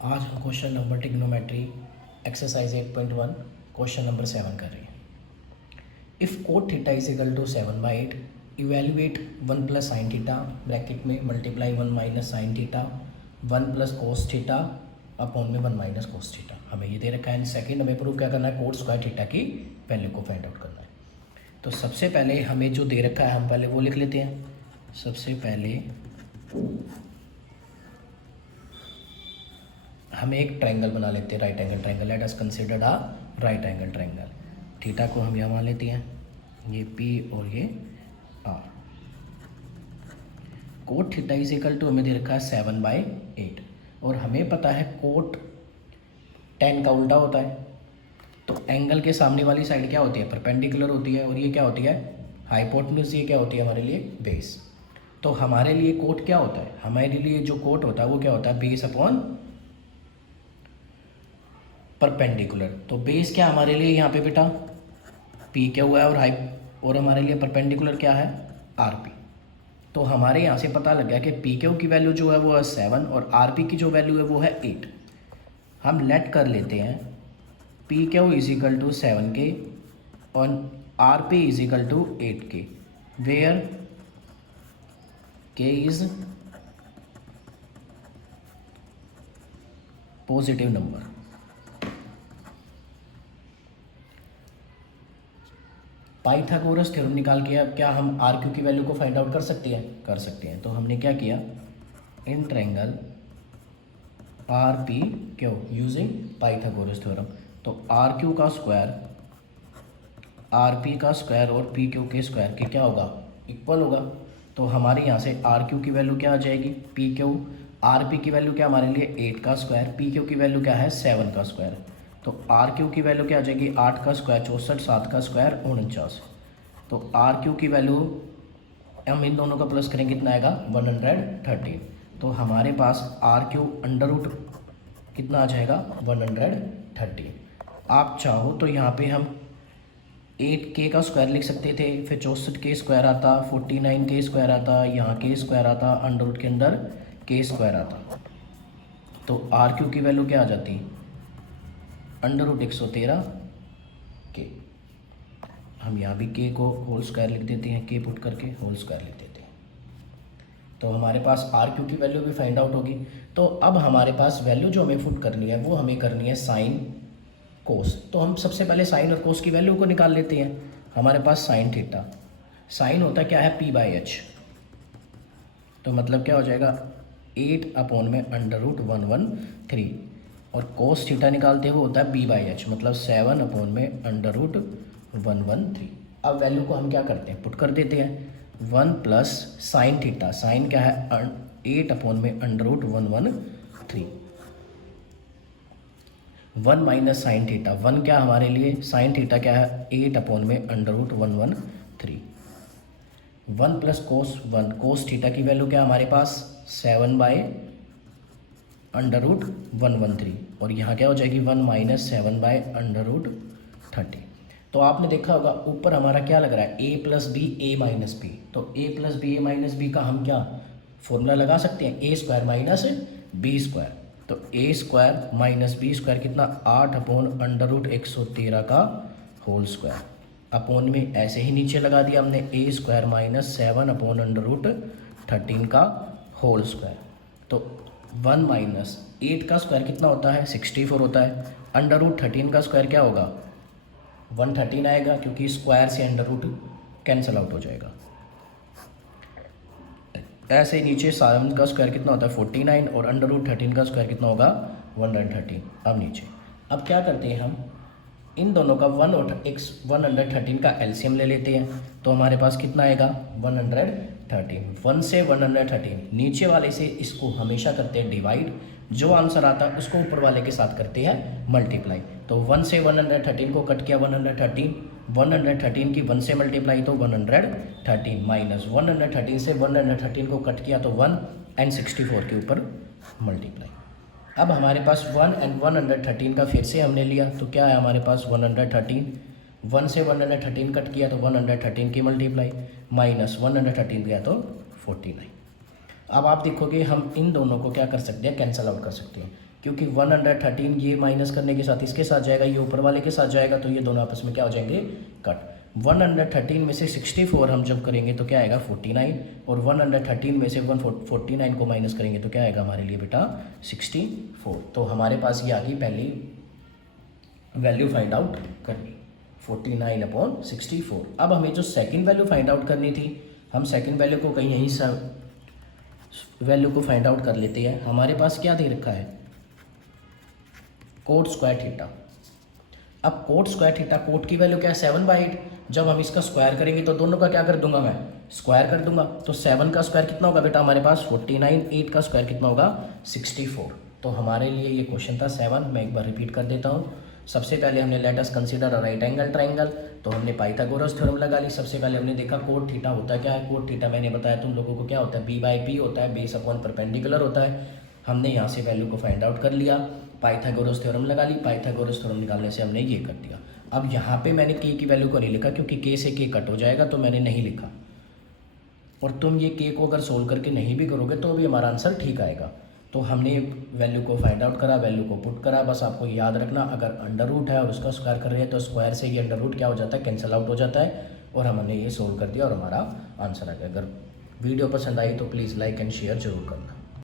आज हम question number trigonometry exercise 8.1 question number 7 कर रहे हैं। If cot theta is equal to 7/8 evaluate 1 plus sine theta bracket में multiply 1 minus sine theta 1 plus cos theta upon में 1 minus cos theta. हमें ये दे रखा है। सेकेंड हमें प्रूव क्या करना है, कोट स्क्वायर थीटा की वैल्यू को फाइंड आउट करना है। तो सबसे पहले हमें जो दे रखा है हम पहले वो लिख लेते हैं। सबसे पहले हमें एक ट्रायंगल बना लेते हैं, right angle triangle. Let us consider a right angle triangle. Theta को हम यहाँ मान लेते हैं, ये P और ये R। Cot theta is equal to हमें दे रखा है 7/8 और हमें पता है कोट tan का उल्टा होता है। तो एंगल के सामने वाली साइड क्या होती है, परपेंडिकुलर होती है, और ये क्या होती है, हाइपोटेन्यूज। ये क्या होती है हमारे लिए, बेस। तो हमारे लिए कोट क्या होता है, हमारे लिए जो कोट होता है वो क्या होता है, बेस अपॉन परपेंडिकुलर। तो बेस क्या हमारे लिए यहाँ पे बेटा P क्या हुआ है, और हमारे लिए परपेंडिकुलर क्या है, RP। तो हमारे यहाँ से पता लग गया कि पी क्यू की वैल्यू जो है वो है 7 और RP की जो वैल्यू है वो है 8। हम लेट कर लेते हैं P Q is equal to 7 के और RP इज इक्वल टू 8 के, वेयर के is positive number. Pythagoras theorem निकाल के अब क्या हम आर क्यू की वैल्यू को फाइंड आउट कर सकते हैं, कर सकते हैं। तो हमने क्या किया, in triangle R P Q using Pythagoras theorem. तो आर क्यू का स्क्वायर आर पी का स्क्वायर और पी क्यू के स्क्वायर के क्या होगा, इक्वल होगा। तो हमारे यहाँ से आर क्यू की वैल्यू क्या आ जाएगी, पी क्यू। आर पी की वैल्यू क्या हमारे लिए 8 का स्क्वायर, पी क्यू की वैल्यू क्या है 7 का स्क्वायर। तो आर क्यू की वैल्यू क्या आ जाएगी, 8 का स्क्वायर 64, 7 का स्क्वायर 49। तो आर क्यू की वैल्यू हम इन दोनों का प्लस करेंगे, कितना आएगा 113। तो हमारे पास आर क्यू अंडर रूट कितना आ जाएगा 113। आप चाहो तो यहाँ पे हम 8k का स्क्वायर लिख सकते थे, फिर 64k स्क्वायर आता, 49k स्क्वायर आता, यहाँ k स्क्वायर आता, अंडर रूट के अंदर k स्क्वायर आता। तो आर क्यू की वैल्यू क्या आ जाती, अंडर रूट 113 के। हम यहाँ भी k को होल स्क्वायर लिख देते हैं, k पुट करके होल स्क्वायर लिख देते हैं। तो हमारे पास आर क्यू की वैल्यू भी फाइंड आउट होगी। तो अब हमारे पास वैल्यू जो हमें पुट करनी है वो हमें करनी है साइन कोस। तो हम सबसे पहले साइन और कोस की वैल्यू को निकाल लेते हैं। हमारे पास साइन थीटा, साइन होता क्या है P/H। तो मतलब क्या हो जाएगा 8 अपॉन में अंडर रूट 113, और कोस थीटा निकालते हुए होता है B/H, मतलब 7 अपॉन में अंडर रूट 113। अब वैल्यू को हम क्या करते हैं, पुट कर देते हैं। 1 प्लस साइन थीटा, साइन क्या है 8 अपॉन में under root 113, 1 minus sine theta, 1 क्या हमारे लिए, साइन थीटा क्या है 8 अपॉन में under root 113। 1 plus cos 1, cos theta की वैल्यू क्या हमारे पास 7 बाय अंडर रूट 113, और यहाँ क्या हो जाएगी 1 माइनस 7 बाय अंडर रूट 30। तो आपने देखा होगा ऊपर हमारा क्या लग रहा है a plus B A minus B. तो a plus B A minus B का हम क्या फॉर्मूला लगा सकते हैं, a square minus B square. तो a square minus B square कितना 8 अपॉन अंडर रूट 113 का होल स्क्वायर। अपॉन में ऐसे ही नीचे लगा दिया हमने, a square minus 7 upon under root 13 का होल स्क्वायर। तो 1 माइनस 8 का स्क्वायर कितना होता है 64 होता है, अंडर रूट 13 का स्क्वायर क्या होगा 113 आएगा, क्योंकि स्क्वायर से अंडर रूट कैंसिल आउट हो जाएगा। ऐसे नीचे 7 का स्क्वायर कितना होता है 49, और अंडर रूट 13 का स्क्वायर कितना होगा 113। अब नीचे अब क्या करते हैं हम इन दोनों का 1 और 113 का एलसीएम ले लेते हैं। तो हमारे पास कितना आएगा 113, 1 से 113, नीचे वाले से इसको हमेशा करते हैं डिवाइड, जो आंसर आता है उसको ऊपर वाले के साथ करते हैं मल्टीप्लाई। तो 1 से 113 को कट किया 113, 113 की 1 से मल्टीप्लाई तो 113, माइनस 113 से 113 को कट किया तो 1 एंड 64 के ऊपर मल्टीप्लाई। अब हमारे पास 1 एंड 113 का फिर से हमने लिया, तो क्या है हमारे पास 113, 1 से 113 कट किया तो 113 की मल्टीप्लाई, माइनस 113 दिया तो 49। अब आप देखोगे हम इन दोनों को क्या कर सकते हैं, कैंसल आउट कर सकते हैं। क्योंकि 113 ये माइनस करने के साथ इसके साथ जाएगा, ये ऊपर वाले के साथ जाएगा, तो ये दोनों आपस में क्या हो जाएंगे, कट। 113 में से 64 हम जब करेंगे तो क्या आएगा 49, और 113 में से 149 को माइनस करेंगे तो क्या आएगा हमारे लिए बेटा 64। तो हमारे पास ये आ गई पहली वैल्यू फाइंड आउट करनी, 49/64। अब हमें जो सेकंड वैल्यू फाइंड आउट करनी थी, हम सेकंड वैल्यू को कहीं यहीं सा वैल्यू को फाइंड आउट कर लेते हैं। हमारे पास क्या दे रखा है, कोट स्क्वायर थीटा। अब कोट स्क्वायर थीटा, कोट की वैल्यू क्या है 7/8। जब हम इसका स्क्वायर करेंगे तो दोनों का क्या कर दूंगा, मैं स्क्वायर कर दूंगा। तो 7 का स्क्वायर कितना होगा बेटा हमारे पास 49, 8 का स्क्वायर कितना होगा 64। तो हमारे लिए ये क्वेश्चन था 7। मैं एक बार रिपीट कर देता हूँ। सबसे पहले हमने let us consider a right angle triangle, तो हमने पाइथागोरस थ्योरम लगा ली। सबसे पहले हमने देखा कोट थीटा होता क्या है। कोट थीटा मैंने बताया तुम लोगों को क्या होता है, b/p होता है, बेस अपॉन परपेंडिकुलर होता है। हमने यहाँ से वैल्यू को फाइंड आउट कर लिया, पाइथागोरस थ्योरम लगा ली, पाइथागोरस थ्योरम निकालने से हमने ये कर दिया। अब यहाँ पे मैंने के की वैल्यू को नहीं लिखा क्योंकि के से के कट हो जाएगा, तो मैंने नहीं लिखा। और तुम ये के को अगर सोल्व करके नहीं भी करोगे तो भी हमारा आंसर ठीक आएगा। तो हमने वैल्यू को फाइंड आउट करा, वैल्यू को पुट करा। बस आपको याद रखना, अगर अंडर रूट है और उसका स्क्वायर कर रहे हैं तो स्क्वायर से ये अंडर रूट क्या हो जाता है, कैंसिल आउट हो जाता है। और हमने ये सोल्व कर दिया और हमारा आंसर आ गया। अगर वीडियो पसंद आई तो प्लीज़ लाइक एंड शेयर जरूर करना।